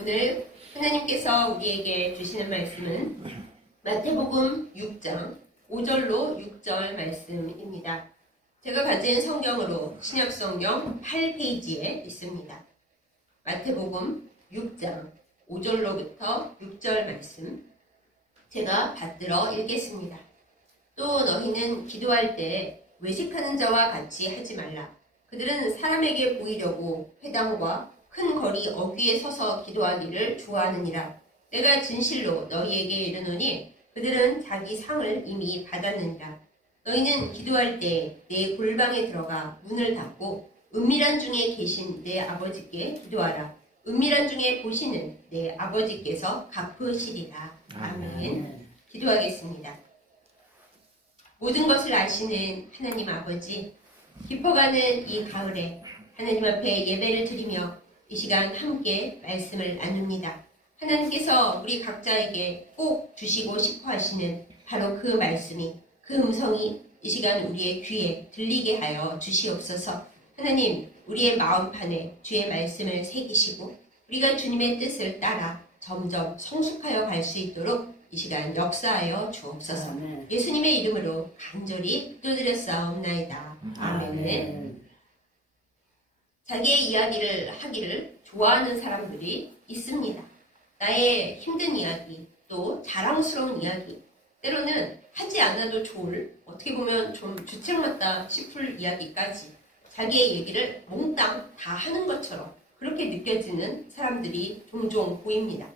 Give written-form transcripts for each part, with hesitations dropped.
오늘 하나님께서 우리에게 주시는 말씀은 마태복음 6장 5절로 6절 말씀입니다. 제가 가진 성경으로 신약성경 8페이지에 있습니다. 마태복음 6장 5절로부터 6절 말씀 제가 받들어 읽겠습니다. 또 너희는 기도할 때 외식하는 자와 같이 하지 말라. 그들은 사람에게 보이려고 회당과 큰 거리 어귀에 서서 기도하기를 좋아하느니라. 내가 진실로 너희에게 이르노니 그들은 자기 상을 이미 받았느니라. 너희는 기도할 때 내 골방에 들어가 문을 닫고 은밀한 중에 계신 내 아버지께 기도하라. 은밀한 중에 보시는 내 아버지께서 갚으시리라. 아멘. 기도하겠습니다. 모든 것을 아시는 하나님 아버지, 깊어가는 이 가을에 하나님 앞에 예배를 드리며 이 시간 함께 말씀을 나눕니다. 하나님께서 우리 각자에게 꼭 주시고 싶어 하시는 바로 그 말씀이, 그 음성이 이 시간 우리의 귀에 들리게 하여 주시옵소서. 하나님, 우리의 마음판에 주의 말씀을 새기시고 우리가 주님의 뜻을 따라 점점 성숙하여 갈 수 있도록 이 시간 역사하여 주옵소서. 예수님의 이름으로 간절히 기도드렸사옵나이다. 아멘. 자기의 이야기를 하기를 좋아하는 사람들이 있습니다. 나의 힘든 이야기, 또 자랑스러운 이야기, 때로는 하지 않아도 좋을, 어떻게 보면 좀 주책 맞다 싶을 이야기까지 자기의 얘기를 몽땅 다 하는 것처럼 그렇게 느껴지는 사람들이 종종 보입니다.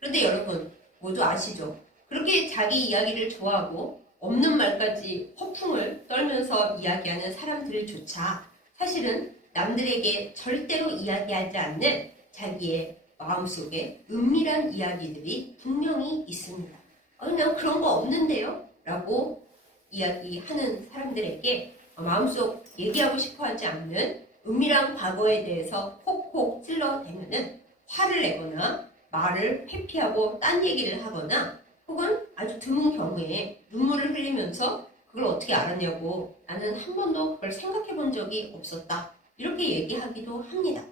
그런데 여러분 모두 아시죠? 그렇게 자기 이야기를 좋아하고 없는 말까지 허풍을 떨면서 이야기하는 사람들조차 사실은 남들에게 절대로 이야기하지 않는 자기의 마음속에 은밀한 이야기들이 분명히 있습니다. 난 그런 거 없는데요? 라고 이야기하는 사람들에게 마음속 얘기하고 싶어 하지 않는 은밀한 과거에 대해서 콕콕 찔러대면은 화를 내거나 말을 회피하고 딴 얘기를 하거나 혹은 아주 드문 경우에 눈물을 흘리면서 그걸 어떻게 알았냐고 나는 한 번도 그걸 생각해 본 적이 없었다. 이렇게 얘기하기도 합니다.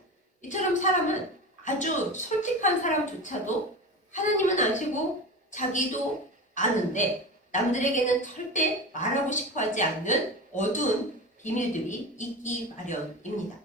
이처럼 사람은 아주 솔직한 사람조차도 하나님은 아시고 자기도 아는데 남들에게는 절대 말하고 싶어 하지 않는 어두운 비밀들이 있기 마련입니다.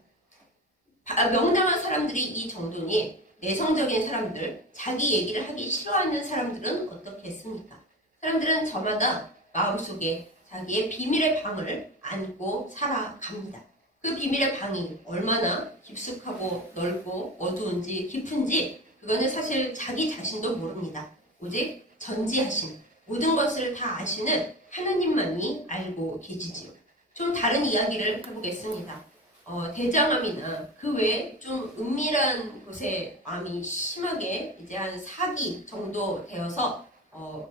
명랑한 사람들이 이 정도니 내성적인 사람들, 자기 얘기를 하기 싫어하는 사람들은 어떻겠습니까? 사람들은 저마다 마음속에 자기의 비밀의 방을 안고 살아갑니다. 그 비밀의 방이 얼마나 깊숙하고 넓고 어두운지 깊은지 그거는 사실 자기 자신도 모릅니다. 오직 전지하신 모든 것을 다 아시는 하나님만이 알고 계시지요. 좀 다른 이야기를 해보겠습니다. 대장암이나 그 외에 좀 은밀한 곳에 암이 심하게 이제 한 4기 정도 되어서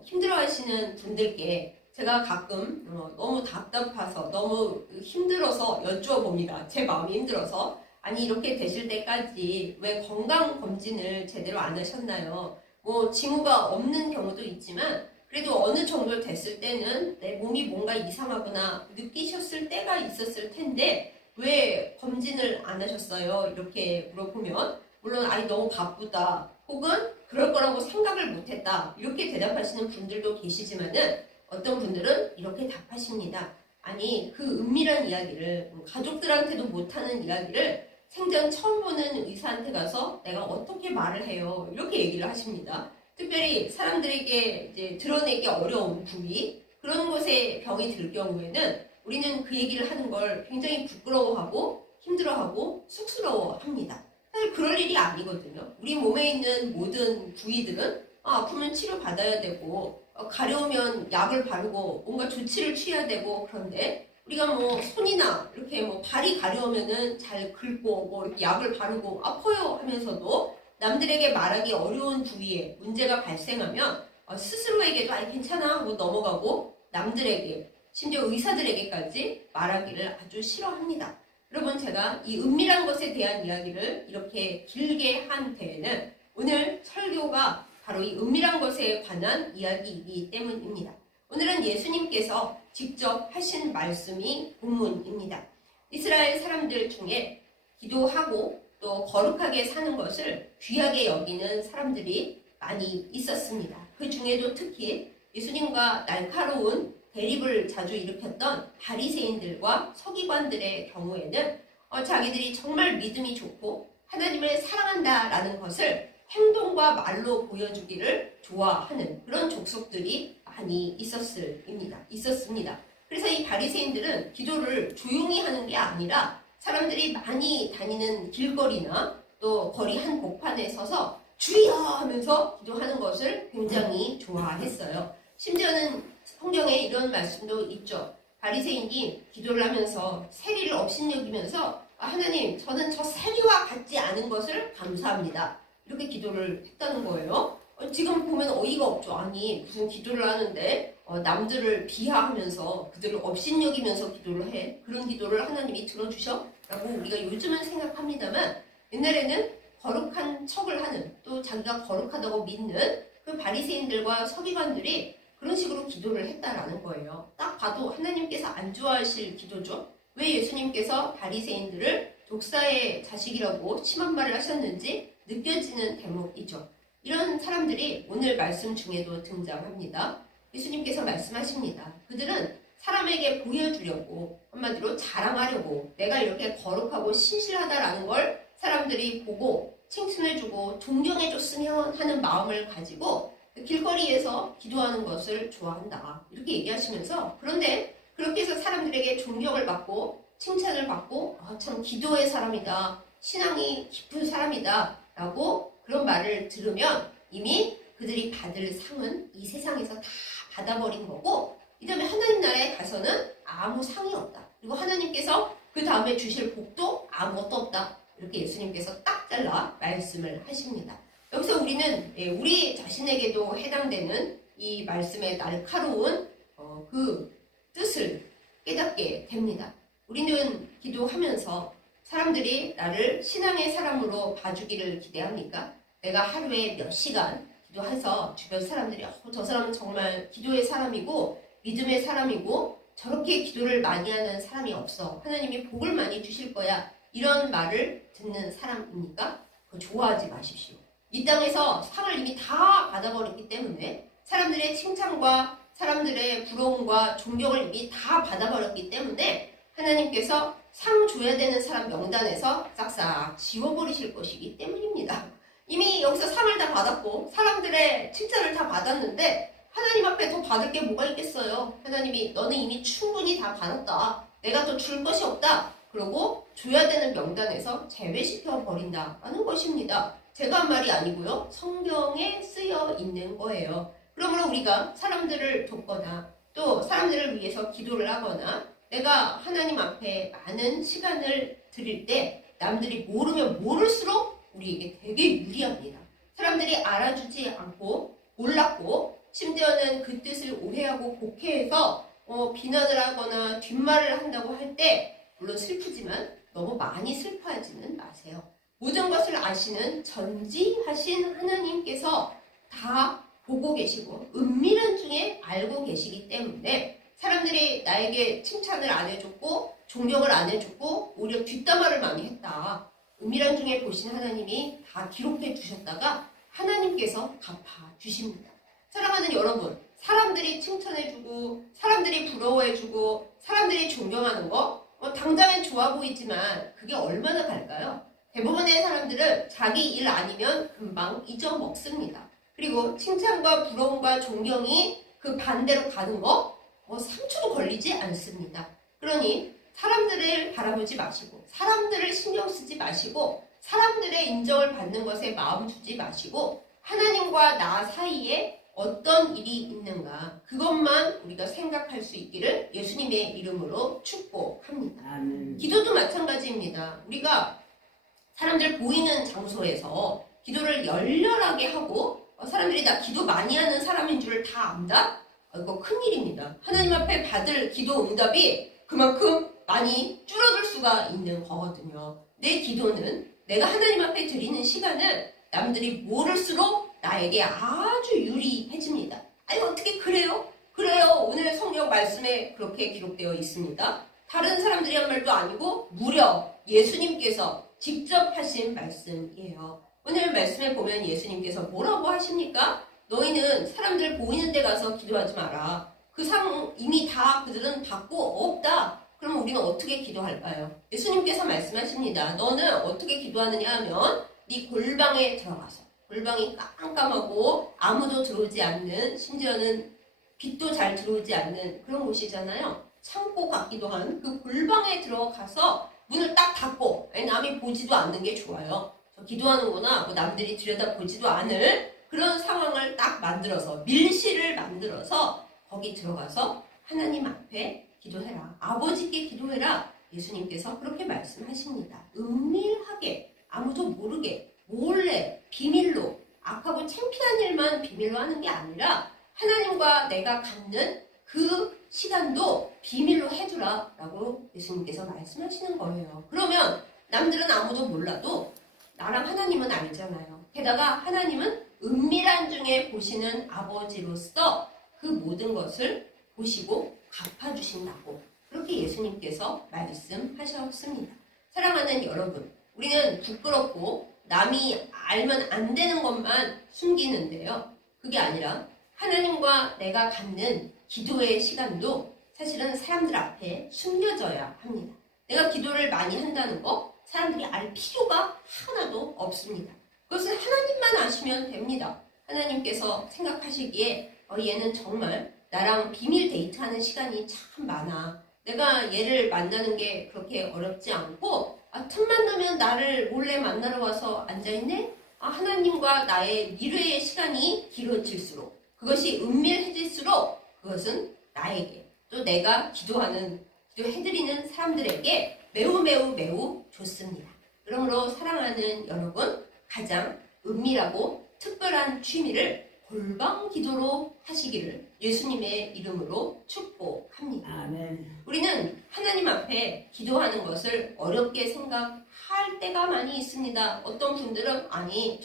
힘들어하시는 분들께 제가 가끔 너무 답답해서 너무 힘들어서 여쭈어봅니다. 제 마음이 힘들어서 아니 이렇게 되실 때까지 왜 건강검진을 제대로 안 하셨나요? 뭐 징후가 없는 경우도 있지만 그래도 어느 정도 됐을 때는 내 몸이 뭔가 이상하구나 느끼셨을 때가 있었을 텐데 왜 검진을 안 하셨어요? 이렇게 물어보면 물론 아니 너무 바쁘다 혹은 그럴 거라고 생각을 못했다 이렇게 대답하시는 분들도 계시지만은 어떤 분들은 이렇게 답하십니다. 아니 그 은밀한 이야기를 가족들한테도 못하는 이야기를 생전 처음 보는 의사한테 가서 내가 어떻게 말을 해요? 이렇게 얘기를 하십니다. 특별히 사람들에게 이제 드러내기 어려운 부위 그런 곳에 병이 들 경우에는 우리는 그 얘기를 하는 걸 굉장히 부끄러워하고 힘들어하고 쑥스러워합니다. 사실 그럴 일이 아니거든요. 우리 몸에 있는 모든 부위들은 아프면 치료받아야 되고 가려우면 약을 바르고 뭔가 조치를 취해야 되고 그런데 우리가 뭐 손이나 이렇게 뭐 발이 가려우면은 잘 긁고 뭐 이렇게 약을 바르고 아파요 하면서도 남들에게 말하기 어려운 부위에 문제가 발생하면 스스로에게도 아니 괜찮아 하고 넘어가고 남들에게 심지어 의사들에게까지 말하기를 아주 싫어합니다. 여러분 제가 이 은밀한 것에 대한 이야기를 이렇게 길게 한 데에는 오늘 설교가 바로 이 은밀한 것에 관한 이야기이기 때문입니다. 오늘은 예수님께서 직접 하신 말씀이 본문입니다. 이스라엘 사람들 중에 기도하고 또 거룩하게 사는 것을 귀하게 여기는 사람들이 많이 있었습니다. 그 중에도 특히 예수님과 날카로운 대립을 자주 일으켰던 바리새인들과 서기관들의 경우에는 자기들이 정말 믿음이 좋고 하나님을 사랑한다라는 것을 행동과 말로 보여주기를 좋아하는 그런 족속들이 많이 있었습니다. 그래서 이 바리새인들은 기도를 조용히 하는 게 아니라 사람들이 많이 다니는 길거리나 또 거리 한 복판에 서서 주여 하면서 기도하는 것을 굉장히 좋아했어요. 심지어는 성경에 이런 말씀도 있죠. 바리새인이 기도를 하면서 세리를 업신여기면서 하나님, 저는 저 세리와 같지 않은 것을 감사합니다. 이렇게 기도를 했다는 거예요. 지금 보면 어이가 없죠. 아니, 무슨 기도를 하는데 남들을 비하하면서 그들을 업신여기면서 기도를 해. 그런 기도를 하나님이 들어주셔? 라고 우리가 요즘은 생각합니다만 옛날에는 거룩한 척을 하는 또 자기가 거룩하다고 믿는 그 바리새인들과 서기관들이 그런 식으로 기도를 했다라는 거예요. 딱 봐도 하나님께서 안 좋아하실 기도죠. 왜 예수님께서 바리새인들을 독사의 자식이라고 심한 말을 하셨는지 느껴지는 대목이죠. 이런 사람들이 오늘 말씀 중에도 등장합니다. 예수님께서 말씀하십니다. 그들은 사람에게 보여주려고, 한마디로 자랑하려고, 내가 이렇게 거룩하고 신실하다라는 걸 사람들이 보고 칭찬해주고 존경해줬으면 하는 마음을 가지고 길거리에서 기도하는 것을 좋아한다. 이렇게 얘기하시면서, 그런데 그렇게 해서 사람들에게 존경을 받고 칭찬을 받고 참 기도의 사람이다, 신앙이 깊은 사람이다 라고 그런 말을 들으면 이미 그들이 받을 상은 이 세상에서 다 받아버린 거고, 이 다음에 하나님 나라에 가서는 아무 상이 없다. 그리고 하나님께서 그 다음에 주실 복도 아무것도 없다. 이렇게 예수님께서 딱 잘라 말씀을 하십니다. 여기서 우리는 우리 자신에게도 해당되는 이 말씀의 날카로운 그 뜻을 깨닫게 됩니다. 우리는 기도하면서 사람들이 나를 신앙의 사람으로 봐주기를 기대합니까? 내가 하루에 몇 시간 기도해서 주변 사람들이 저 사람은 정말 기도의 사람이고 믿음의 사람이고 저렇게 기도를 많이 하는 사람이 없어. 하나님이 복을 많이 주실 거야. 이런 말을 듣는 사람입니까? 그거 좋아하지 마십시오. 이 땅에서 상을 이미 다 받아버렸기 때문에 사람들의 칭찬과 사람들의 부러움과 존경을 이미 다 받아버렸기 때문에 하나님께서 상 줘야 되는 사람 명단에서 싹싹 지워버리실 것이기 때문입니다. 이미 여기서 상을 다 받았고 사람들의 칭찬을 다 받았는데 하나님 앞에 더 받을 게 뭐가 있겠어요? 하나님이 너는 이미 충분히 다 받았다. 내가 더 줄 것이 없다. 그러고 줘야 되는 명단에서 제외시켜 버린다라는 것입니다. 제가 한 말이 아니고요. 성경에 쓰여 있는 거예요. 그러므로 우리가 사람들을 돕거나 또 사람들을 위해서 기도를 하거나 내가 하나님 앞에 많은 시간을 드릴 때 남들이 모르면 모를수록 우리에게 되게 유리합니다. 사람들이 알아주지 않고 몰랐고 심지어는 그 뜻을 오해하고 곡해해서 비난을 하거나 뒷말을 한다고 할 때 물론 슬프지만 너무 많이 슬퍼하지는 마세요. 모든 것을 아시는 전지하신 하나님께서 다 보고 계시고 은밀한 중에 알고 계시기 때문에 사람들이 나에게 칭찬을 안 해줬고 존경을 안 해줬고 오히려 뒷담화를 많이 했다. 은밀한 중에 보신 하나님이 다 기록해 주셨다가 하나님께서 갚아 주십니다. 사랑하는 여러분, 사람들이 칭찬해주고 사람들이 부러워해주고 사람들이 존경하는 거 당장은 좋아 보이지만 그게 얼마나 갈까요? 대부분의 사람들은 자기 일 아니면 금방 잊어먹습니다. 그리고 칭찬과 부러움과 존경이 그 반대로 가는 거 3초도 걸리지 않습니다. 그러니 사람들을 바라보지 마시고 사람들을 신경 쓰지 마시고 사람들의 인정을 받는 것에 마음 주지 마시고 하나님과 나 사이에 어떤 일이 있는가 그것만 우리가 생각할 수 있기를 예수님의 이름으로 축복합니다. 기도도 마찬가지입니다. 우리가 사람들 보이는 장소에서 기도를 열렬하게 하고 사람들이 나 기도 많이 하는 사람인 줄 다 안다? 이거 큰일입니다. 하나님 앞에 받을 기도 응답이 그만큼 많이 줄어들 수가 있는 거거든요. 내 기도는 내가 하나님 앞에 드리는 시간은 남들이 모를수록 나에게 아주 유리해집니다. 아니 어떻게 그래요? 그래요. 오늘 성경 말씀에 그렇게 기록되어 있습니다. 다른 사람들이 한 말도 아니고 무려 예수님께서 직접 하신 말씀이에요. 오늘 말씀에 보면 예수님께서 뭐라고 하십니까? 너희는 사람들 보이는 데 가서 기도하지 마라. 그 상 이미 다 그들은 받고 없다. 그럼 우리는 어떻게 기도할까요? 예수님께서 말씀하십니다. 너는 어떻게 기도하느냐 하면 네 골방에 들어가서, 골방이 깜깜하고 아무도 들어오지 않는, 심지어는 빛도 잘 들어오지 않는 그런 곳이잖아요. 창고 같기도 한 그 골방에 들어가서 문을 딱 닫고, 남이 보지도 않는 게 좋아요. 저 기도하는구나, 뭐 남들이 들여다보지도 않을 그런 상황을 딱 만들어서, 밀실을 만들어서 거기 들어가서 하나님 앞에 기도해라. 아버지께 기도해라. 예수님께서 그렇게 말씀하십니다. 은밀하게, 아무도 모르게, 몰래, 비밀로, 악하고 창피한 일만 비밀로 하는 게 아니라 하나님과 내가 갖는 그 시간도 비밀로 해두라 라고 예수님께서 말씀하시는 거예요. 그러면 남들은 아무도 몰라도 나랑 하나님은 알잖아요. 게다가 하나님은 은밀한 중에 보시는 아버지로서 그 모든 것을 보시고 갚아주신다고 그렇게 예수님께서 말씀하셨습니다. 사랑하는 여러분, 우리는 부끄럽고 남이 알면 안 되는 것만 숨기는데요. 그게 아니라 하나님과 내가 갖는 기도의 시간도 사실은 사람들 앞에 숨겨져야 합니다. 내가 기도를 많이 한다는 거 사람들이 알 필요가 하나도 없습니다. 그것은 하나님만 아시면 됩니다. 하나님께서 생각하시기에 얘는 정말 나랑 비밀 데이트하는 시간이 참 많아. 내가 얘를 만나는 게 그렇게 어렵지 않고 틈만 나면 나를 몰래 만나러 와서 앉아있네? 하나님과 나의 미래의 시간이 길어질수록 그것이 은밀해질수록 그것은 나에게 또 내가 기도해드리는 사람들에게 매우 매우 매우 좋습니다. 그러므로 사랑하는 여러분, 가장 은밀하고 특별한 취미를 골방 기도로 하시기를 예수님의 이름으로 축복합니다. 아멘. 우리는 하나님 앞에 기도하는 것을 어렵게 생각할 때가 많이 있습니다. 어떤 분들은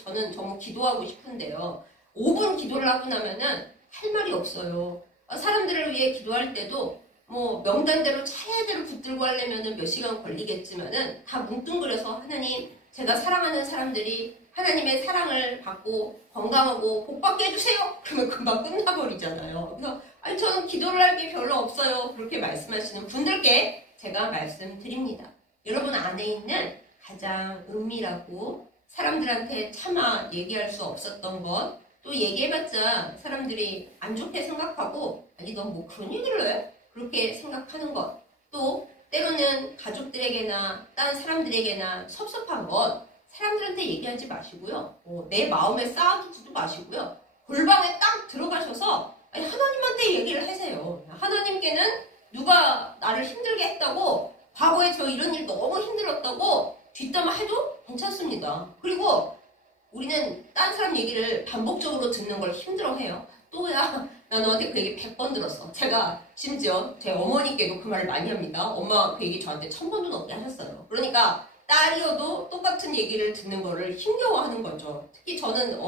저는 정말 기도하고 싶은데요. 5분 기도를 하고 나면은 할 말이 없어요. 사람들을 위해 기도할 때도 뭐 명단대로 차례대로 붙들고 하려면은 몇 시간 걸리겠지만은 다 뭉뚱그려서 하나님, 제가 사랑하는 사람들이 하나님의 사랑을 받고 건강하고 복받게 해주세요. 그러면 금방 끝나버리잖아요. 그래서 저는 기도를 할 게 별로 없어요. 그렇게 말씀하시는 분들께 제가 말씀드립니다. 여러분 안에 있는 가장 은밀하고 사람들한테 차마 얘기할 수 없었던 것, 또 얘기해봤자 사람들이 안 좋게 생각하고 넌 뭐 그런 얘기를 해? 그렇게 생각하는 것, 또 때로는 가족들에게나 다른 사람들에게나 섭섭한 것 사람들한테 얘기하지 마시고요. 내 마음에 쌓아두지도 마시고요. 골방에 딱 들어가셔서 하나님한테 얘기를 하세요. 하나님께는 누가 나를 힘들게 했다고, 과거에 저 이런 일 너무 힘들었다고 뒷담화 해도 괜찮습니다. 그리고 우리는 딴 사람 얘기를 반복적으로 듣는 걸 힘들어해요. 또야, 나 너한테 그 얘기 100번 들었어. 제가 심지어 제 어머니께도 그 말을 많이 합니다. 엄마 그 얘기 저한테 1000번도 넘게 하셨어요. 그러니까 딸이어도 똑같은 얘기를 듣는 거를 힘겨워하는 거죠. 특히 저는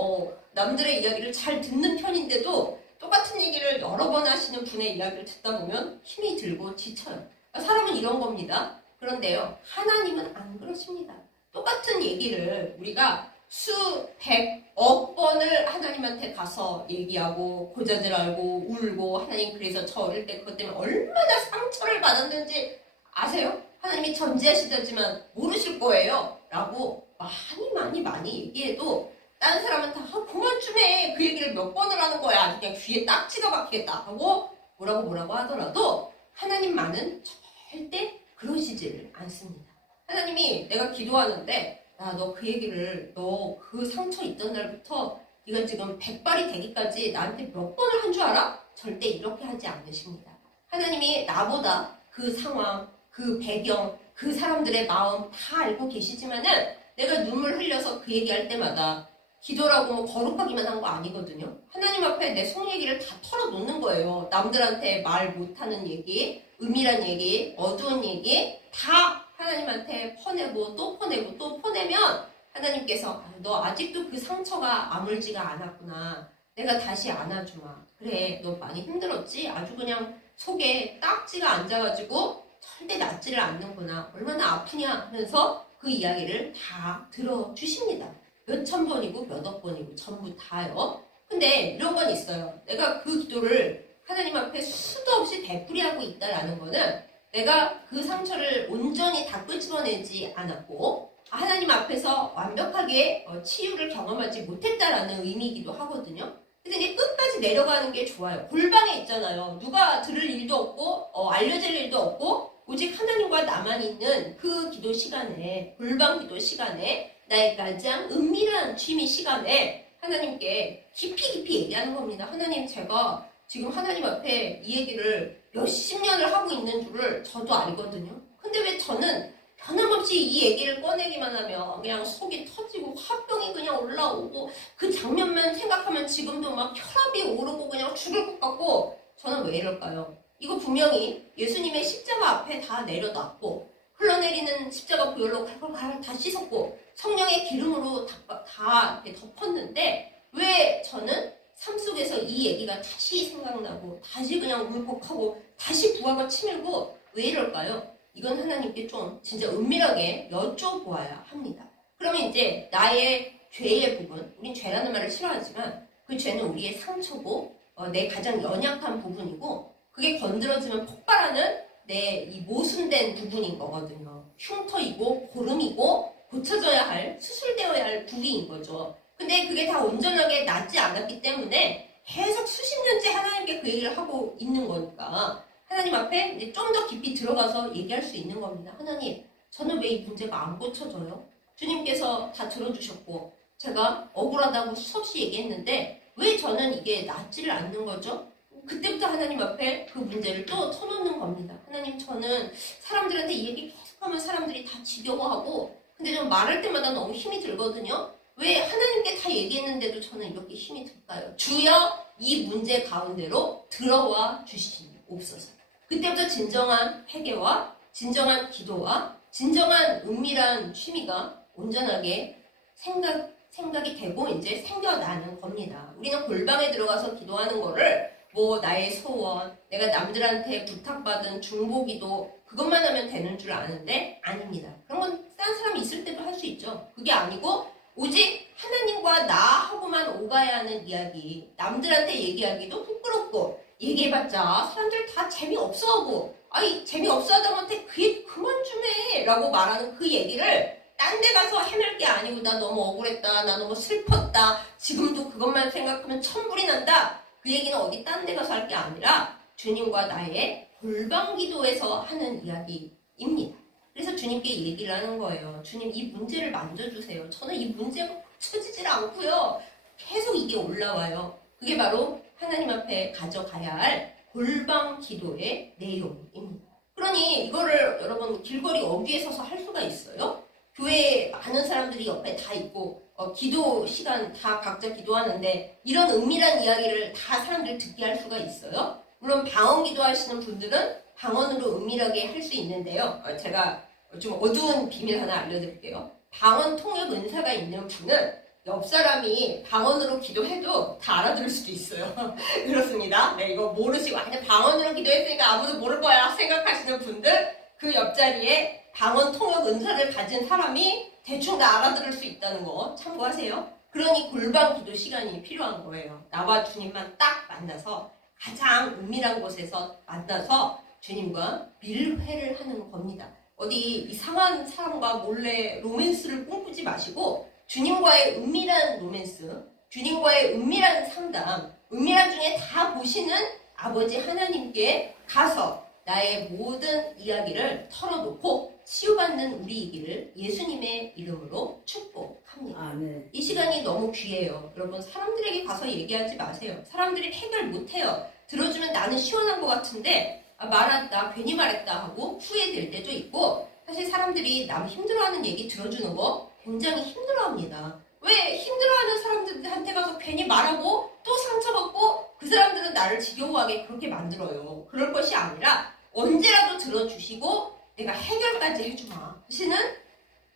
남들의 이야기를 잘 듣는 편인데도 똑같은 얘기를 여러 번 하시는 분의 이야기를 듣다 보면 힘이 들고 지쳐요. 사람은 이런 겁니다. 그런데요, 하나님은 안 그러십니다. 똑같은 얘기를 우리가 수백억 번을 하나님한테 가서 얘기하고 고자질하고 울고, 하나님 그래서 저 어릴 때 그것 때문에 얼마나 상처를 받았는지 아세요? 하나님이 전지하시다지만 모르실 거예요 라고 많이 얘기해도 다른 사람은 다 그만 좀 해, 그 얘기를 몇 번을 하는 거야, 그냥 귀에 딱지가 박히겠다 하고 뭐라고 하더라도 하나님만은 절대 그러시지를 않습니다. 하나님이 내가 기도하는데 너 그 얘기를, 너 그 상처 있던 날부터 네가 지금 100발이 되기까지 나한테 몇 번을 한 줄 알아? 절대 이렇게 하지 않으십니다. 하나님이 나보다 그 상황, 그 배경, 그 사람들의 마음 다 알고 계시지만은 내가 눈물 흘려서 그 얘기할 때마다 기도라고 뭐 거룩하기만 한 거 아니거든요. 하나님 앞에 내 속 얘기를 다 털어놓는 거예요. 남들한테 말 못하는 얘기, 은밀한 얘기, 어두운 얘기 다 하나님한테 퍼내고 또 퍼내고 또 퍼내면 하나님께서 너 아직도 그 상처가 아물지가 않았구나. 내가 다시 안아주마. 그래, 너 많이 힘들었지? 아주 그냥 속에 딱지가 앉아가지고 절대 낫지를 않는구나. 얼마나 아프냐 하면서 그 그 이야기를 다 들어주십니다. 몇천 번이고 몇억 번이고 전부 다요. 근데 이런 건 있어요. 내가 그 기도를 하나님 앞에 수도 없이 되풀이하고 있다라는 거는 내가 그 상처를 온전히 다 끄집어내지 않았고 하나님 앞에서 완벽하게 치유를 경험하지 못했다라는 의미이기도 하거든요. 근데 이제 끝까지 내려가는 게 좋아요. 골방에 있잖아요. 누가 들을 일도 없고 알려질 일도 없고 오직 하나님과 나만 있는 그 기도 시간에, 골방 기도 시간에, 나의 가장 은밀한 취미 시간에 하나님께 깊이 얘기하는 겁니다. 하나님, 제가 지금 하나님 앞에 이 얘기를 몇십 년을 하고 있는 줄을 저도 알거든요. 근데 왜 저는 변함없이 이 얘기를 꺼내기만 하면 그냥 속이 터지고 화병이 그냥 올라오고 그 장면만 생각하면 지금도 막 혈압이 오르고 그냥 죽을 것 같고 저는 왜 이럴까요? 이거 분명히 예수님의 십자가 앞에 다 내려놨고 흘러내리는 십자가 보혈로 갈갈갈 다 씻었고 성령의 기름으로 다 이렇게 덮었는데 왜 저는 삶 속에서 이 얘기가 다시 생각나고 다시 그냥 울컥하고 다시 부하가 치밀고 왜 이럴까요? 이건 하나님께 좀 진짜 은밀하게 여쭤보아야 합니다. 그러면 이제 나의 죄의 부분, 우린 죄라는 말을 싫어하지만 그 죄는 우리의 상처고 내 가장 연약한 부분이고 그게 건드려지면 폭발하는 내 이 모순된 부분인 거거든요. 흉터이고 고름이고 고쳐져야 할, 수술되어야 할 부위인 거죠. 근데 그게 다 온전하게 낫지 않았기 때문에 계속 수십 년째 하나님께 그 얘기를 하고 있는 거니까 하나님 앞에 이제 좀 더 깊이 들어가서 얘기할 수 있는 겁니다. 하나님, 저는 왜 이 문제가 안 고쳐져요? 주님께서 다 들어주셨고 제가 억울하다고 수없이 얘기했는데 왜 저는 이게 낫지를 않는 거죠? 그때부터 하나님 앞에 그 문제를 또 터놓는 겁니다. 하나님, 저는 사람들한테 이 얘기 계속하면 사람들이 다 지겨워하고 근데 좀 말할 때마다 너무 힘이 들거든요. 왜 하나님께 다 얘기했는데도 저는 이렇게 힘이 들까요? 주여 이 문제 가운데로 들어와 주시옵소서. 그때부터 진정한 회개와 진정한 기도와 진정한 은밀한 취미가 온전하게 생각이 되고 이제 생겨나는 겁니다. 우리는 골방에 들어가서 기도하는 거를 뭐 나의 소원, 내가 남들한테 부탁받은 중보기도 그것만 하면 되는 줄 아는데 아닙니다. 그런 건 딴 사람이 있을 때도 할 수 있죠. 그게 아니고 오직 하나님과 나하고만 오가야 하는 이야기, 남들한테 얘기하기도 부끄럽고 얘기해봤자 사람들 다 재미없어하고 아이 재미없어 하다못해 그 얘기 그만 좀 해 라고 말하는 그 얘기를 딴 데 가서 헤맬 게 아니고 나 너무 억울했다, 나 너무 슬펐다, 지금도 그것만 생각하면 천불이 난다, 그 얘기는 어디 딴 데 가서 할 게 아니라 주님과 나의 골방 기도에서 하는 이야기입니다. 그래서 주님께 얘기를 하는 거예요. 주님, 이 문제를 만져주세요. 저는 이 문제가 고쳐지질 않고요. 계속 이게 올라와요. 그게 바로 하나님 앞에 가져가야 할 골방 기도의 내용입니다. 그러니 이거를 여러분 길거리 어귀에 서서 할 수가 있어요? 교회에 많은 사람들이 옆에 다 있고 기도 시간 다 각자 기도하는데 이런 은밀한 이야기를 다 사람들 듣게 할 수가 있어요? 물론 방언 기도하시는 분들은 방언으로 은밀하게 할 수 있는데요. 제가 좀 어두운 비밀 하나 알려드릴게요. 방언 통역 은사가 있는 분은 옆 사람이 방언으로 기도해도 다 알아들을 수도 있어요. 그렇습니다. 네, 이거 모르시고 그냥 방언으로 기도했으니까 아무도 모를 거야 생각하시는 분들 그 옆자리에 방언 통역 은사를 가진 사람이 대충 다 알아들을 수 있다는 거 참고하세요. 그러니 골방 기도 시간이 필요한 거예요. 나와 주님만 딱 만나서 가장 은밀한 곳에서 만나서 주님과 밀회를 하는 겁니다. 어디 이상한 사람과 몰래 로맨스를 꿈꾸지 마시고 주님과의 은밀한 로맨스, 주님과의 은밀한 상담, 은밀한 중에 다 보시는 아버지 하나님께 가서 나의 모든 이야기를 털어놓고 치유받는 우리이기를 예수님의 이름으로 축복합니다. 아멘. 이 시간이 너무 귀해요. 여러분 사람들에게 가서 얘기하지 마세요. 사람들이 해결 못해요. 들어주면 나는 시원한 것 같은데 나 괜히 말했다 하고 후회될 때도 있고 사실 사람들이 남 힘들어하는 얘기 들어주는 거 굉장히 힘들어합니다. 왜 힘들어하는 사람들한테 가서 괜히 말하고 또 상처받고 그 사람들은 나를 지겨워하게 그렇게 만들어요. 그럴 것이 아니라 언제라도 들어주시고 내가 해결까지 해주마. 대신은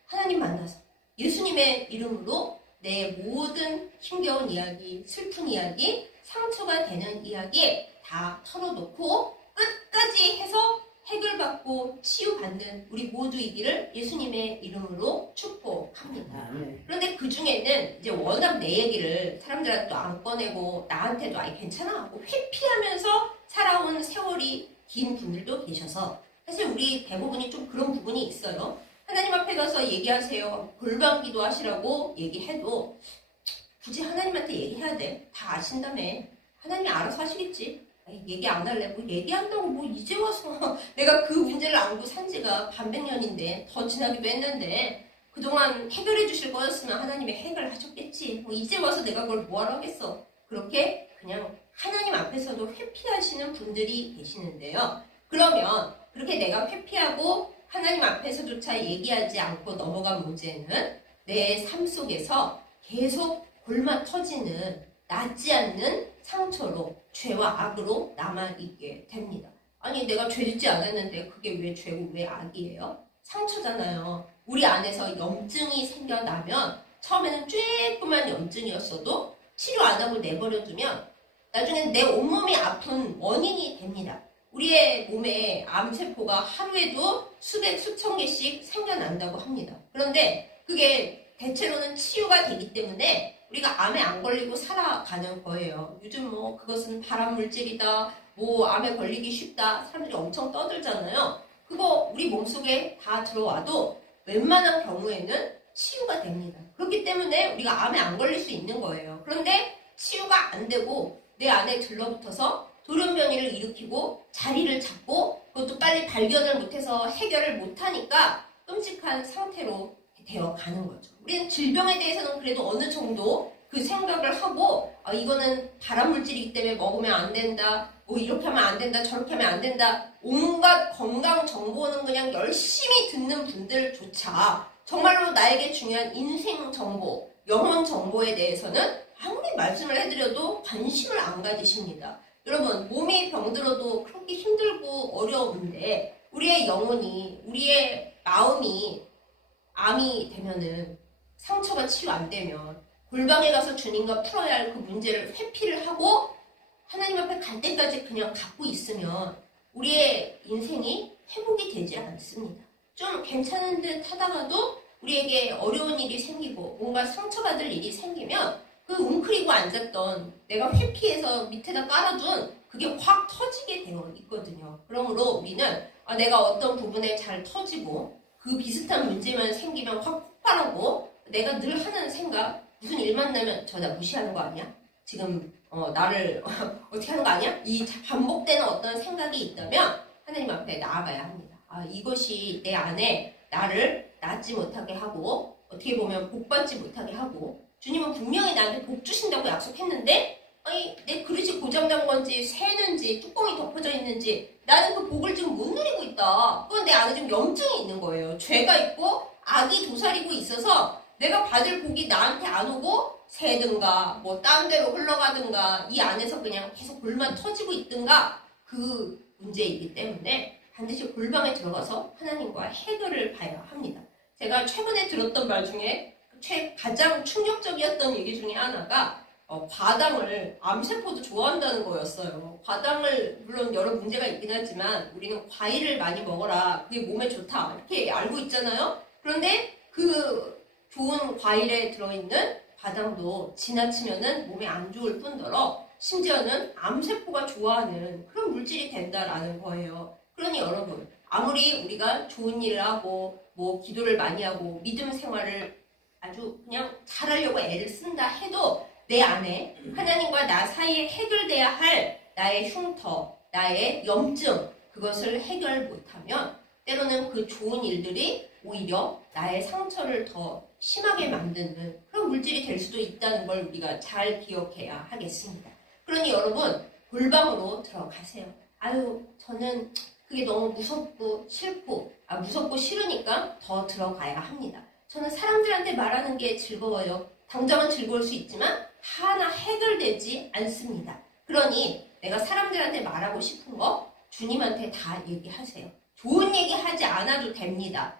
하나님 만나서 예수님의 이름으로 내 모든 힘겨운 이야기, 슬픈 이야기, 상처가 되는 이야기 다 털어놓고 끝까지 해서 해결받고 치유받는 우리 모두이기를 예수님의 이름으로 축복합니다. 그런데 그 중에는 이제 워낙 내 얘기를 사람들한테 또 안 꺼내고 나한테도 아예 괜찮아 하고 회피하면서 살아온 세월이 긴 분들도 계셔서 사실 우리 대부분이 좀 그런 부분이 있어요. 하나님 앞에 가서 얘기하세요. 골방기도 하시라고 얘기해도 굳이 하나님한테 얘기해야 돼. 다 아신다며. 하나님이 알아서 하시겠지. 얘기 안 할래. 뭐 얘기한다고 뭐 이제 와서 내가 그 문제를 안고 산 지가 반백년인데 더 지나기도 했는데 그동안 해결해 주실 거였으면 하나님이 해결하셨겠지. 뭐 이제 와서 내가 그걸 뭐하러 하겠어. 그렇게 그냥 하나님 앞에서도 회피하시는 분들이 계시는데요. 그러면 그렇게 내가 회피하고 하나님 앞에서조차 얘기하지 않고 넘어간 문제는 내 삶 속에서 계속 골마 터지는 낫지 않는 상처로 죄와 악으로 남아있게 됩니다. 아니 내가 죄 짓지 않았는데 그게 왜 죄고 왜 악이에요? 상처잖아요. 우리 안에서 염증이 생겨나면 처음에는 쬐끄만 염증이었어도 치료 안 하고 내버려두면 나중엔 내 온몸이 아픈 원인이 됩니다. 우리의 몸에 암세포가 하루에도 수백 수천 개씩 생겨난다고 합니다. 그런데 그게 대체로는 치유가 되기 때문에 우리가 암에 안 걸리고 살아가는 거예요. 요즘 뭐 그것은 발암 물질이다, 뭐 암에 걸리기 쉽다, 사람들이 엄청 떠들잖아요. 그거 우리 몸속에 다 들어와도 웬만한 경우에는 치유가 됩니다. 그렇기 때문에 우리가 암에 안 걸릴 수 있는 거예요. 그런데 치유가 안 되고 내 안에 들러붙어서 돌연변이를 일으키고 자리를 잡고 그것도 빨리 발견을 못해서 해결을 못하니까 끔찍한 상태로 되어가는 거죠. 우리는 질병에 대해서는 그래도 어느 정도 그 생각을 하고 이거는 발암물질이기 때문에 먹으면 안 된다, 뭐 이렇게 하면 안 된다, 저렇게 하면 안 된다, 온갖 건강 정보는 그냥 열심히 듣는 분들조차 정말로 나에게 중요한 인생 정보, 영혼 정보에 대해서는 아무리 말씀을 해드려도 관심을 안 가지십니다. 여러분, 몸이 병들어도 그렇게 힘들고 어려운데 우리의 영혼이, 우리의 마음이 암이 되면은 상처가 치유 안 되면 골방에 가서 주님과 풀어야 할 그 문제를 회피를 하고 하나님 앞에 갈 때까지 그냥 갖고 있으면 우리의 인생이 회복이 되지 않습니다. 좀 괜찮은 듯 하다가도 우리에게 어려운 일이 생기고 뭔가 상처받을 일이 생기면 그 웅크리고 앉았던 내가 회피해서 밑에다 깔아둔 그게 확 터지게 되어 있거든요. 그러므로 우리는 내가 어떤 부분에 잘 터지고 그 비슷한 문제만 생기면 확 폭발하고 내가 늘 하는 생각, 무슨 일 만나면 저 나 무시하는 거 아니야? 지금 나를 어떻게 하는 거 아니야? 이 반복되는 어떤 생각이 있다면 하나님 앞에 나아가야 합니다. 이것이 내 안에 나를 낫지 못하게 하고 어떻게 보면 복받지 못하게 하고 주님은 분명히 나한테 복 주신다고 약속했는데 내 그릇이 고장난 건지 새는지 뚜껑이 덮어져 있는지 나는 그 복을 지금 못 누리고 있다. 그건 내 안에 좀 염증이 있는 거예요. 죄가 있고 악이 도사리고 있어서 내가 받을 복이 나한테 안 오고 새든가 뭐 딴 데로 흘러가든가 이 안에서 그냥 계속 골만 터지고 있든가 그 문제이기 때문에 반드시 골방에 들어가서 하나님과 해결을 봐야 합니다. 제가 최근에 들었던 말 중에 가장 충격적이었던 얘기 중에 하나가 과당을 암세포도 좋아한다는 거였어요. 과당을 물론 여러 문제가 있긴 하지만 우리는 과일을 많이 먹어라. 그게 몸에 좋다. 이렇게 알고 있잖아요. 그런데 그 좋은 과일에 들어있는 과당도 지나치면은 몸에 안 좋을 뿐더러 심지어는 암세포가 좋아하는 그런 물질이 된다라는 거예요. 그러니 여러분 아무리 우리가 좋은 일을 하고 뭐 기도를 많이 하고 믿음 생활을 아주 그냥 잘하려고 애를 쓴다 해도 내 안에 하나님과 나 사이에 해결돼야 할 나의 흉터, 나의 염증 그것을 해결 못하면 때로는 그 좋은 일들이 오히려 나의 상처를 더 심하게 만드는 그런 물질이 될 수도 있다는 걸 우리가 잘 기억해야 하겠습니다. 그러니 여러분 골방으로 들어가세요. 저는 그게 너무 무섭고 싫고 무섭고 싫으니까 더 들어가야 합니다. 저는 사람들한테 말하는 게 즐거워요. 당장은 즐거울 수 있지만 하나 해결되지 않습니다. 그러니 내가 사람들한테 말하고 싶은 거 주님한테 다 얘기하세요. 좋은 얘기 하지 않아도 됩니다.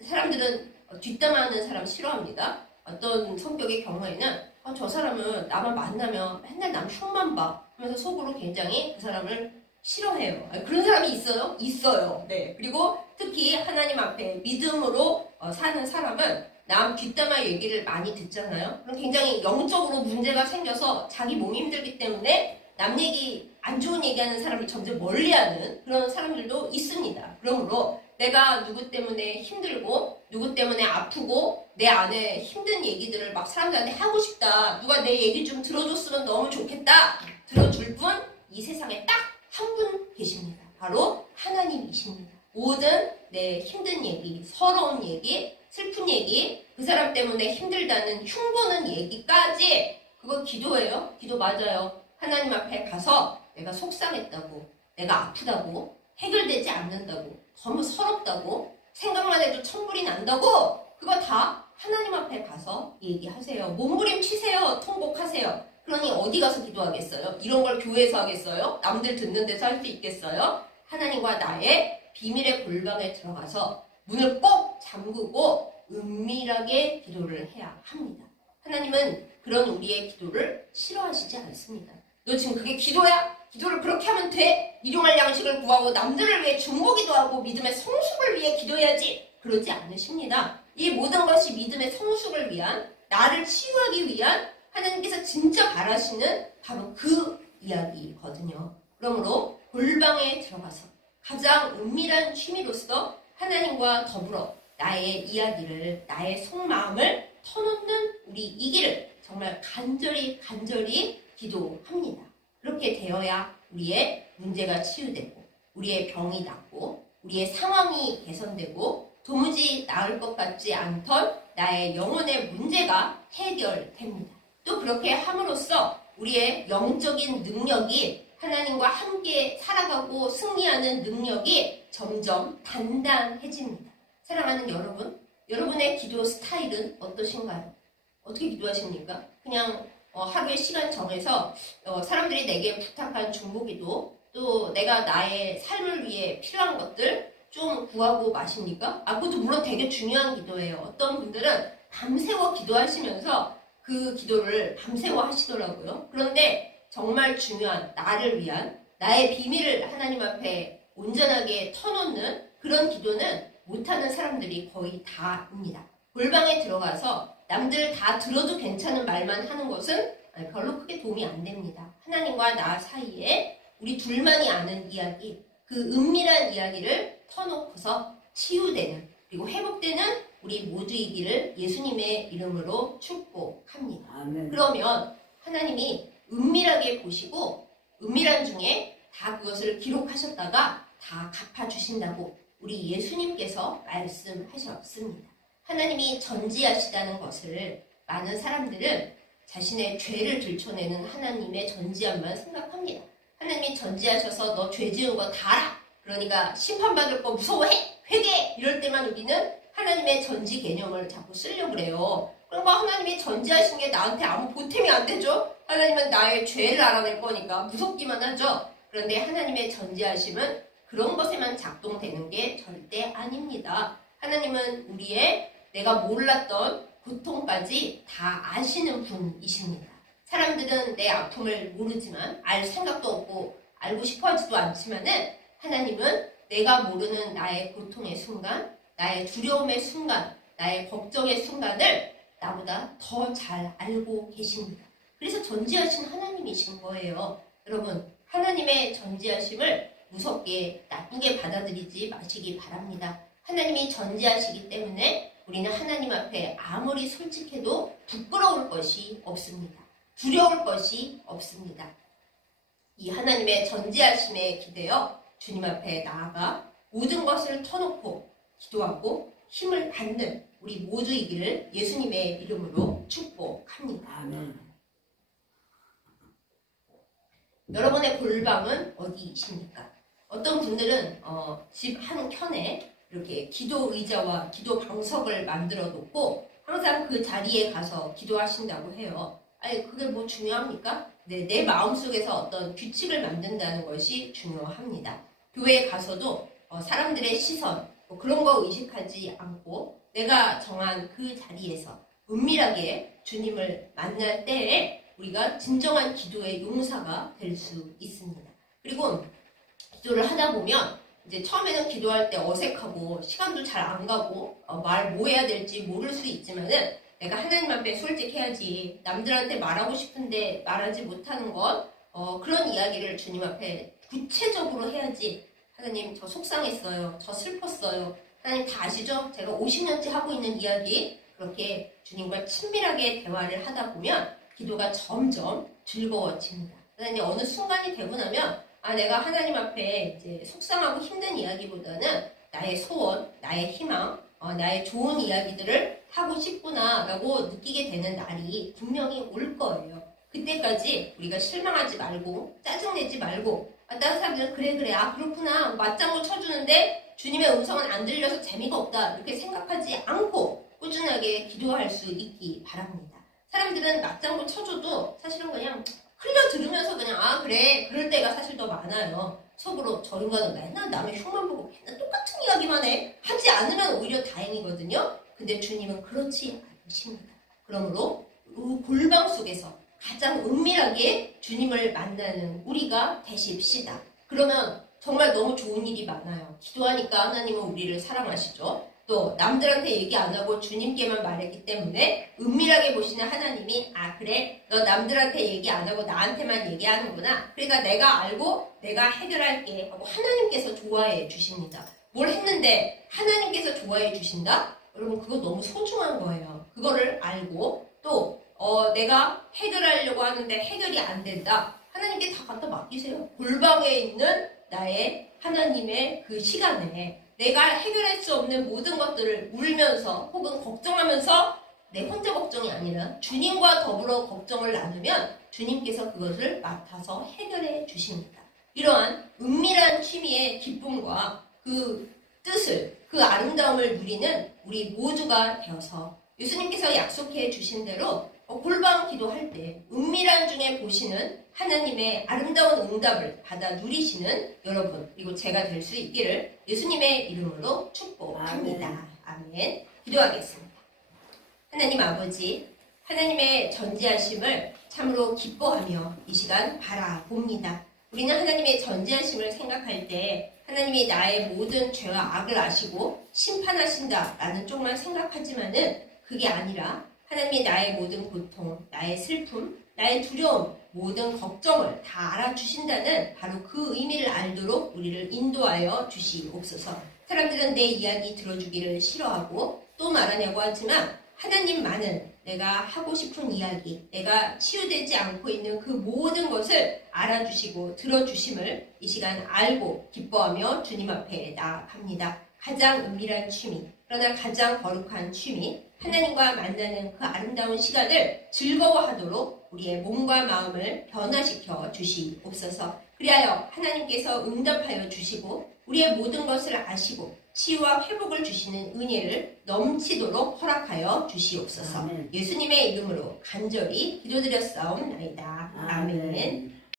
사람들은 뒷담화하는 사람 싫어합니다. 어떤 성격의 경우에는 저 사람은 나만 만나면 맨날 남 흉만 봐 하면서 속으로 굉장히 그 사람을 싫어해요. 그런 사람이 있어요? 있어요. 네. 그리고 특히 하나님 앞에 믿음으로 사는 사람은 남 뒷담화 얘기를 많이 듣잖아요. 그럼 굉장히 영적으로 문제가 생겨서 자기 몸이 힘들기 때문에 남 얘기, 안 좋은 얘기하는 사람을 점점 멀리하는 그런 사람들도 있습니다. 그러므로 내가 누구 때문에 힘들고 누구 때문에 아프고 내 안에 힘든 얘기들을 막 사람들한테 하고 싶다. 누가 내 얘기 좀 들어줬으면 너무 좋겠다. 들어줄 분 이 세상에 딱 한 분 계십니다. 바로 하나님이십니다. 모든 내 힘든 얘기, 서러운 얘기, 슬픈 얘기, 그 사람 때문에 힘들다는 흉보는 얘기까지 그거 기도예요. 기도 맞아요. 하나님 앞에 가서 내가 속상했다고, 내가 아프다고, 해결되지 않는다고, 너무 서럽다고, 생각만 해도 천불이 난다고, 그거 다 하나님 앞에 가서 얘기하세요. 몸부림치세요. 통곡하세요. 그러니 어디 가서 기도하겠어요? 이런 걸 교회에서 하겠어요? 남들 듣는 데서 할 수 있겠어요? 하나님과 나의 비밀의 골방에 들어가서 문을 꼭 잠그고 은밀하게 기도를 해야 합니다. 하나님은 그런 우리의 기도를 싫어하시지 않습니다. 너 지금 그게 기도야? 기도를 그렇게 하면 돼? 일용할 양식을 구하고 남들을 위해 중보기도 하고 믿음의 성숙을 위해 기도해야지. 그러지 않으십니다. 이 모든 것이 믿음의 성숙을 위한, 나를 치유하기 위한 하나님께서 진짜 바라시는 바로 그 이야기거든요. 그러므로 골방에 들어가서 가장 은밀한 취미로서 하나님과 더불어 나의 이야기를, 나의 속마음을 터놓는 우리 이 길을 정말 간절히 기도합니다. 그렇게 되어야 우리의 문제가 치유되고 우리의 병이 낫고 우리의 상황이 개선되고 도무지 나을 것 같지 않던 나의 영혼의 문제가 해결됩니다. 또 그렇게 함으로써 우리의 영적인 능력이 하나님과 함께 살아가고 승리하는 능력이 점점 단단해집니다. 사랑하는 여러분, 여러분의 기도 스타일은 어떠신가요? 어떻게 기도하십니까? 그냥 하루에 시간 정해서 사람들이 내게 부탁한 중보기도, 또 내가 나의 삶을 위해 필요한 것들 좀 구하고 마십니까? 그것도 물론 되게 중요한 기도예요. 어떤 분들은 밤새워 기도하시면서 그 기도를 밤새워 하시더라고요. 그런데 정말 중요한 나를 위한 나의 비밀을 하나님 앞에 온전하게 터놓는 그런 기도는 못하는 사람들이 거의 다입니다. 골방에 들어가서 남들 다 들어도 괜찮은 말만 하는 것은 별로 크게 도움이 안 됩니다. 하나님과 나 사이에 우리 둘만이 아는 이야기, 그 은밀한 이야기를 터놓고서 치유되는, 그리고 회복되는 우리 모두이기를 예수님의 이름으로 축복합니다. 아멘. 그러면 하나님이 은밀하게 보시고 은밀한 중에 다 그것을 기록하셨다가 다 갚아주신다고 우리 예수님께서 말씀하셨습니다. 하나님이 전지하시다는 것을 많은 사람들은 자신의 죄를 들춰내는 하나님의 전지함만 생각합니다. 하나님이 전지하셔서 너 죄 지은 거 다 알아. 그러니까 심판받을 거 무서워해. 회개해. 이럴 때만 우리는 하나님의 전지 개념을 자꾸 쓰려고 그래요. 그러니까 하나님이 전지하신 게 나한테 아무 보탬이 안 되죠. 하나님은 나의 죄를 알아낼 거니까 무섭기만 하죠. 그런데 하나님의 전지하심은 그런 것에만 작동되는 게 절대 아닙니다. 하나님은 우리의 내가 몰랐던 고통까지 다 아시는 분이십니다. 사람들은 내 아픔을 모르지만 알 생각도 없고 알고 싶어 하지도 않지만은 하나님은 내가 모르는 나의 고통의 순간, 나의 두려움의 순간, 나의 걱정의 순간을 나보다 더 잘 알고 계십니다. 그래서 전지하신 하나님이신 거예요. 여러분, 하나님의 전지하심을 무섭게 나쁘게 받아들이지 마시기 바랍니다. 하나님이 전지하시기 때문에 우리는 하나님 앞에 아무리 솔직해도 부끄러울 것이 없습니다. 두려울 것이 없습니다. 이 하나님의 전지하심에 기대어 주님 앞에 나아가 모든 것을 터놓고 기도하고 힘을 받는 우리 모두이기를 예수님의 이름으로 축복합니다. 아멘. 여러분의 골방은 어디이십니까? 어떤 분들은 집 한켠에 이렇게 기도 의자와 기도 방석을 만들어 놓고 항상 그 자리에 가서 기도하신다고 해요. 아니, 그게 뭐 중요합니까? 네, 내 마음속에서 어떤 규칙을 만든다는 것이 중요합니다. 교회에 가서도 사람들의 시선, 뭐 그런 거 의식하지 않고 내가 정한 그 자리에서 은밀하게 주님을 만날 때에 우리가 진정한 기도의 용사가 될 수 있습니다. 그리고 기도를 하다 보면 이제 처음에는 기도할 때 어색하고 시간도 잘 안 가고 말 뭐 해야 될지 모를 수 있지만은 내가 하나님 앞에 솔직해야지, 남들한테 말하고 싶은데 말하지 못하는 것, 그런 이야기를 주님 앞에 구체적으로 해야지. 하나님, 저 속상했어요. 저 슬펐어요. 하나님 다 아시죠? 제가 50년째 하고 있는 이야기, 그렇게 주님과 친밀하게 대화를 하다 보면 기도가 점점 즐거워집니다. 그런데 어느 순간이 되고 나면 내가 하나님 앞에 이제 속상하고 힘든 이야기보다는 나의 소원, 나의 희망, 나의 좋은 이야기들을 하고 싶구나 라고 느끼게 되는 날이 분명히 올 거예요. 그때까지 우리가 실망하지 말고 짜증내지 말고 다른 사람들은 그래 그렇구나 맞장구 쳐주는데 주님의 음성은 안 들려서 재미가 없다 이렇게 생각하지 않고 꾸준하게 기도할 수 있기 바랍니다. 사람들은 맞장구 쳐줘도 사실은 그냥 흘려 들으면서 그냥 그래 그럴 때가 사실 더 많아요. 속으로 저 인간은 맨날 남의 흉만 보고 맨날 똑같은 이야기만 해. 하지 않으면 오히려 다행이거든요. 근데 주님은 그렇지 않으십니다. 그러므로 골방 속에서 가장 은밀하게 주님을 만나는 우리가 되십시다. 그러면 정말 너무 좋은 일이 많아요. 기도하니까 하나님은 우리를 사랑하시죠. 또 남들한테 얘기 안 하고 주님께만 말했기 때문에 은밀하게 보시는 하나님이 그래 너 남들한테 얘기 안 하고 나한테만 얘기하는구나. 그러니까 내가 알고 내가 해결할게 하고 하나님께서 좋아해 주십니다. 뭘 했는데 하나님께서 좋아해 주신다? 여러분 그거 너무 소중한 거예요. 그거를 알고 또 내가 해결하려고 하는데 해결이 안 된다. 하나님께 다 갖다 맡기세요. 골방에 있는 나의 하나님의 그 시간에 내가 해결할 수 없는 모든 것들을 울면서 혹은 걱정하면서 내 혼자 걱정이 아니라 주님과 더불어 걱정을 나누면 주님께서 그것을 맡아서 해결해 주십니다. 이러한 은밀한 취미의 기쁨과 그 뜻을, 그 아름다움을 누리는 우리 모두가 되어서 예수님께서 약속해 주신 대로 골방 기도할 때 은밀한 중에 보시는 하나님의 아름다운 응답을 받아 누리시는 여러분 그리고 제가 될 수 있기를 예수님의 이름으로 축복합니다. 아멘. 기도하겠습니다. 하나님 아버지, 하나님의 전지하심을 참으로 기뻐하며 이 시간 바라봅니다. 우리는 하나님의 전지하심을 생각할 때 하나님이 나의 모든 죄와 악을 아시고 심판하신다라는 쪽만 생각하지만은 그게 아니라 하나님이 나의 모든 고통, 나의 슬픔, 나의 두려움, 모든 걱정을 다 알아주신다는 바로 그 의미를 알도록 우리를 인도하여 주시옵소서. 사람들은 내 이야기 들어주기를 싫어하고 또 말하냐고 하지만 하나님만은 내가 하고 싶은 이야기, 내가 치유되지 않고 있는 그 모든 것을 알아주시고 들어주심을 이 시간 알고 기뻐하며 주님 앞에 나아갑니다. 가장 은밀한 취미, 그러나 가장 거룩한 취미, 하나님과 만나는 그 아름다운 시간을 즐거워하도록 우리의 몸과 마음을 변화시켜 주시옵소서. 그리하여 하나님께서 응답하여 주시고 우리의 모든 것을 아시고 치유와 회복을 주시는 은혜를 넘치도록 허락하여 주시옵소서. 아멘. 예수님의 이름으로 간절히 기도드렸사옵나이다. 아멘.